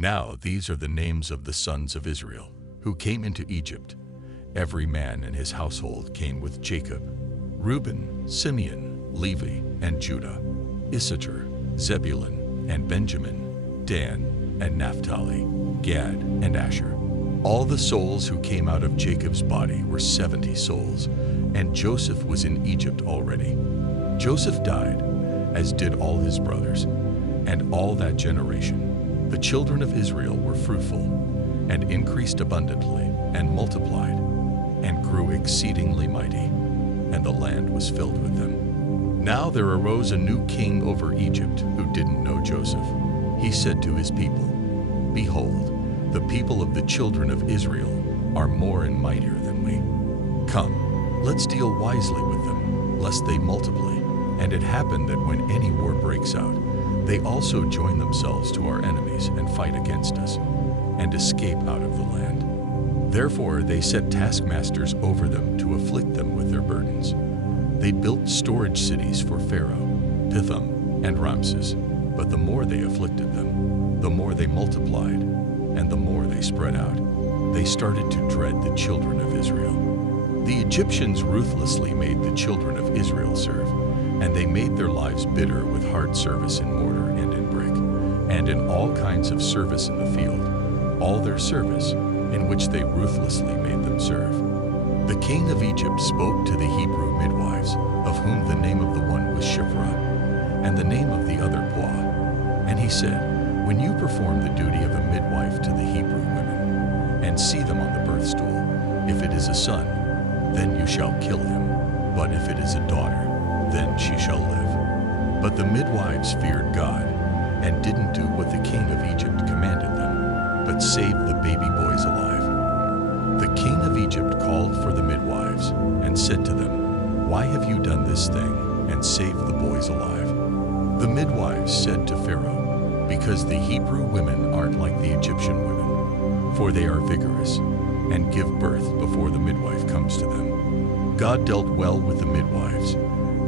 Now these are the names of the sons of Israel, who came into Egypt. Every man in his household came with Jacob: Reuben, Simeon, Levi, and Judah, Issachar, Zebulun, and Benjamin, Dan, and Naphtali, Gad, and Asher. All the souls who came out of Jacob's body were 70 souls, and Joseph was in Egypt already. Joseph died, as did all his brothers, and all that generation. The children of Israel were fruitful, and increased abundantly, and multiplied, and grew exceedingly mighty, and the land was filled with them. Now there arose a new king over Egypt who didn't know Joseph. He said to his people, "Behold, the people of the children of Israel are more and mightier than we. Come, let's deal wisely with them, lest they multiply." And it happened that when any war breaks out, they also join themselves to our enemies and fight against us, and escape out of the land. Therefore they set taskmasters over them to afflict them with their burdens. They built storage cities for Pharaoh, Pithom, and Ramses. But the more they afflicted them, the more they multiplied, and the more they spread out. They started to dread the children of Israel. The Egyptians ruthlessly made the children of Israel serve, and they made their lives bitter with hard service in mortar and in brick, and in all kinds of service in the field, all their service, in which they ruthlessly made them serve. The king of Egypt spoke to the Hebrew midwives, of whom the name of the one was Shiphrah, and the name of the other Puah. And he said, "When you perform the duty of a midwife to the Hebrew women, and see them on the birth stool, if it is a son, then you shall kill him, but if it is a daughter, then she shall live." But the midwives feared God, and didn't do what the king of Egypt commanded them, but saved the baby boys alive. The king of Egypt called for the midwives, and said to them, "Why have you done this thing, and saved the boys alive?" The midwives said to Pharaoh, "Because the Hebrew women aren't like the Egyptian women, for they are vigorous, and give birth before the midwife comes to them." God dealt well with the midwives,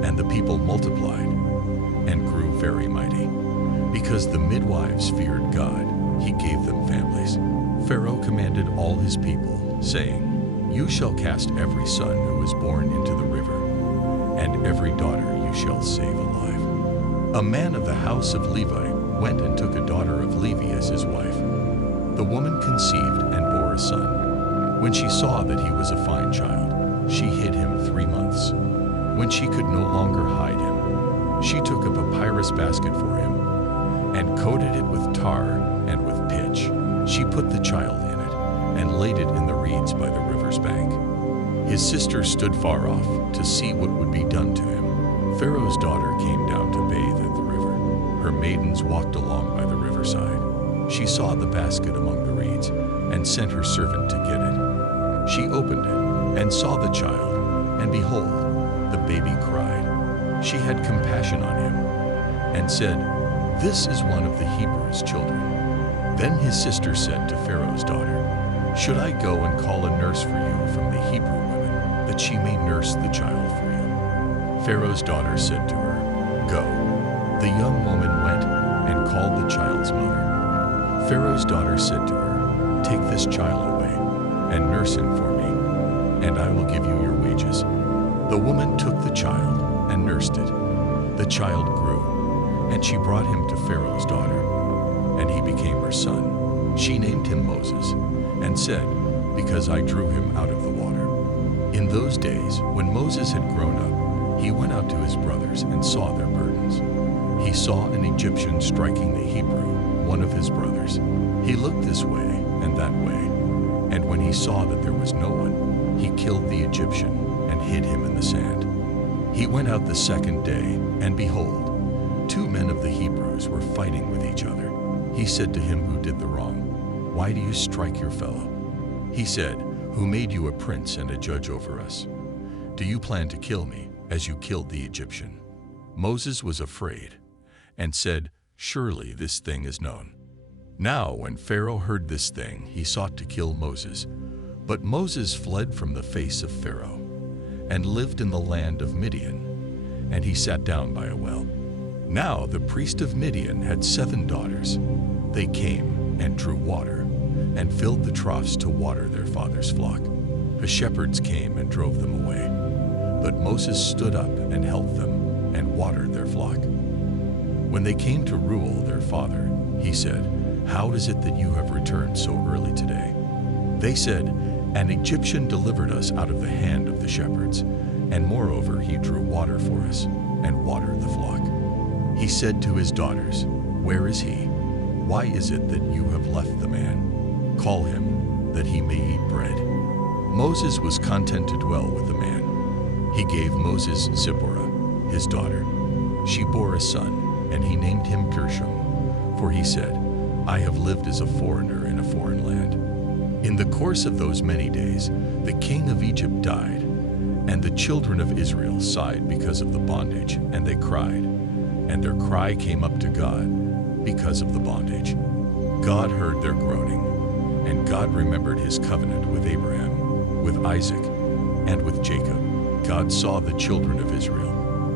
and the people multiplied, and grew very mighty. Because the midwives feared God, he gave them families. Pharaoh commanded all his people, saying, "You shall cast every son who is born into the river, and every daughter you shall save alive." A man of the house of Levi went and took a daughter of Levi as his wife. The woman conceived and bore a son. When she saw that he was a fine child, she hid him 3 months. When she could no longer hide him, she took a papyrus basket for him, and coated it with tar and with pitch. She put the child in it, and laid it in the reeds by the river's bank. His sister stood far off to see what would be done to him. Pharaoh's daughter came down to bathe at the river. Her maidens walked along by the riverside. She saw the basket among the reeds, and sent her servant to get it. She opened it, and saw the child, and behold, the baby cried. She had compassion on him, and said, "This is one of the Hebrews' children." Then his sister said to Pharaoh's daughter, "Should I go and call a nurse for you from the Hebrew women, that she may nurse the child for you?" Pharaoh's daughter said to her, "Go." The young woman went and called the child's mother. Pharaoh's daughter said to her, "Take this child away, and nurse him for me, and I will give you your wages." The woman took the child and nursed it. The child grew, and she brought him to Pharaoh's daughter, and he became her son. She named him Moses, and said, "Because I drew him out of the water." In those days, when Moses had grown up, he went out to his brothers and saw their burdens. He saw an Egyptian striking the Hebrew, one of his brothers. He looked this way and that way, and when he saw that there was no one, he killed the Egyptian and hid him in the sand. He went out the second day, and behold, 2 men of the Hebrews were fighting with each other. He said to him who did the wrong, "Why do you strike your fellow?" He said, "Who made you a prince and a judge over us? Do you plan to kill me, as you killed the Egyptian?" Moses was afraid, and said, "Surely this thing is known." Now when Pharaoh heard this thing, he sought to kill Moses. But Moses fled from the face of Pharaoh, and lived in the land of Midian, and he sat down by a well. Now the priest of Midian had 7 daughters. They came and drew water, and filled the troughs to water their father's flock. The shepherds came and drove them away. But Moses stood up and helped them, and watered their flock. When they came to Reuel their father, he said, "How is it that you have returned so early today?" They said, "An Egyptian delivered us out of the hand of the shepherds, and moreover he drew water for us, and watered the flock." He said to his daughters, "Where is he? Why is it that you have left the man? Call him, that he may eat bread." Moses was content to dwell with the man. He gave Moses Zipporah, his daughter. She bore a son, and he named him Gershom, for he said, "I have lived as a foreigner in a foreign land." In the course of those many days, the king of Egypt died, and the children of Israel sighed because of the bondage, and they cried, and their cry came up to God because of the bondage. God heard their groaning, and God remembered his covenant with Abraham, with Isaac, and with Jacob. God saw the children of Israel,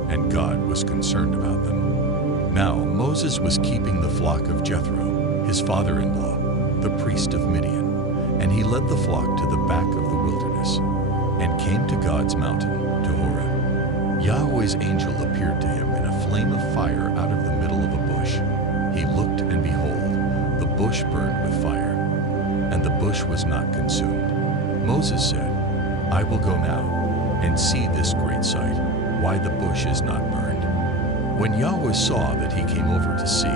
and God was concerned about them. Now Moses was keeping the flock of Jethro, his father-in-law, the priest of Midian, and he led the flock to the back of the wilderness, and came to God's mountain, to Horeb. Yahweh's angel appeared to him in a flame of fire out of the middle of a bush. He looked, and behold, the bush burned with fire, and the bush was not consumed. Moses said, "I will go now and see this great sight, why the bush is not burned." When Yahweh saw that he came over to see,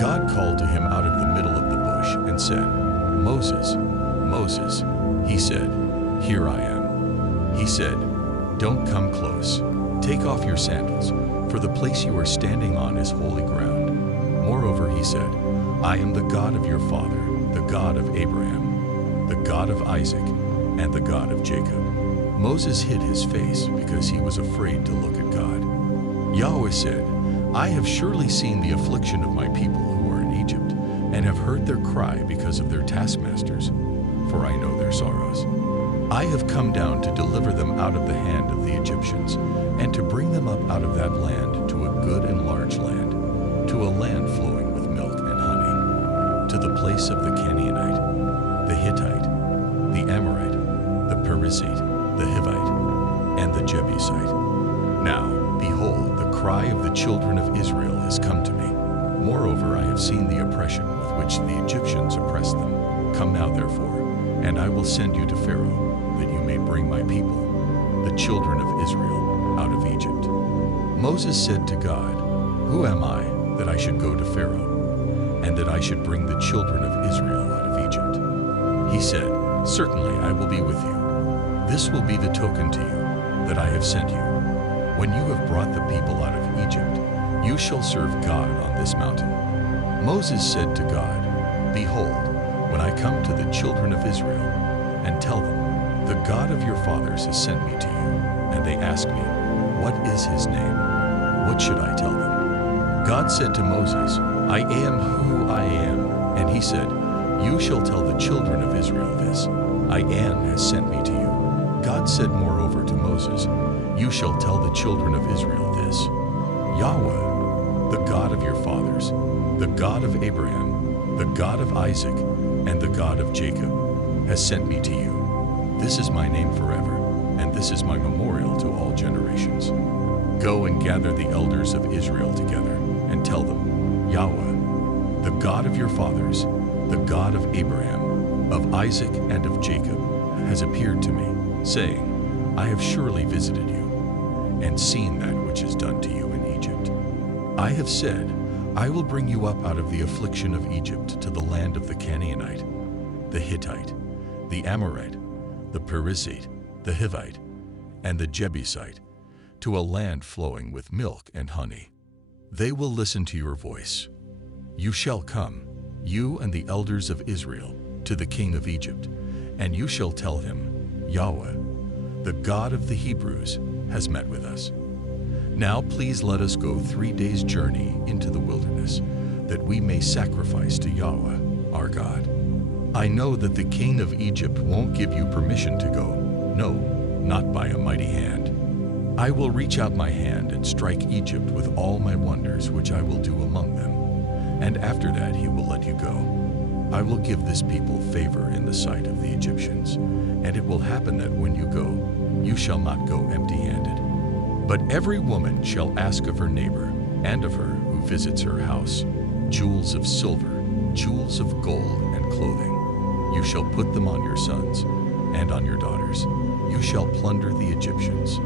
God called to him out of the middle of the bush and said, "Moses, Moses." He said, "Here I am." He said, "Don't come close. Take off your sandals, for the place you are standing on is holy ground." Moreover, he said, "I am the God of your father, the God of Abraham, the God of Isaac, and the God of Jacob." Moses hid his face because he was afraid to look at God. Yahweh said, "I have surely seen the affliction of my people who are in Egypt, and have heard their cry because of their taskmasters, for I know their sorrows. I have come down to deliver them out of the hand of the Egyptians, and to bring them up out of that land to a good and large land, to a land flowing with milk and honey, to the place of the Canaanite, the Hittite, the Amorite, the Perizzite, the Hivite, and the Jebusite. Now, behold, the cry of the children of Israel has come to me. Moreover, I have seen the oppression with which the Egyptians oppress them. Come now, therefore, and I will send you to Pharaoh, that you may bring my people, the children of Israel, out of Egypt." Moses said to God, "Who am I that I should go to Pharaoh, and that I should bring the children of Israel out of Egypt?" He said, "Certainly I will be with you. This will be the token to you that I have sent you. When you have brought the people out of Egypt, you shall serve God on this mountain." Moses said to God, "Behold, when I come to the children of Israel and tell them, 'The God of your fathers has sent me to you,' and they ask me, 'What is his name?' what should I tell them?" God said to Moses, "I am who I am." And he said, "You shall tell the children of Israel this, 'I am has sent me to you.'" God said moreover to Moses, "You shall tell the children of Israel this, 'Yahweh, the God of your fathers, the God of Abraham, the God of Isaac, and the God of Jacob, has sent me to you. This is my name forever, and this is my memorial to all generations. Go and gather the elders of Israel together, and tell them, Yahweh, the God of your fathers, the God of Abraham, of Isaac, and of Jacob, has appeared to me, saying, I have surely visited you, and seen that which is done to you in Egypt. I have said, I will bring you up out of the affliction of Egypt to the land of the Canaanite, the Hittite, the Amorite, the Perizzite, the Hivite, and the Jebusite, to a land flowing with milk and honey. They will listen to your voice. You shall come, you and the elders of Israel, to the king of Egypt, and you shall tell him, Yahweh, the God of the Hebrews, has met with us. Now please let us go 3 days' journey into the wilderness, that we may sacrifice to Yahweh, our God. I know that the king of Egypt won't give you permission to go, no, not by a mighty hand. I will reach out my hand and strike Egypt with all my wonders which I will do among them, and after that he will let you go. I will give this people favor in the sight of the Egyptians, and it will happen that when you go, you shall not go empty-handed. But every woman shall ask of her neighbor and of her who visits her house jewels of silver, jewels of gold, and clothing. You shall put them on your sons and on your daughters. You shall plunder the Egyptians.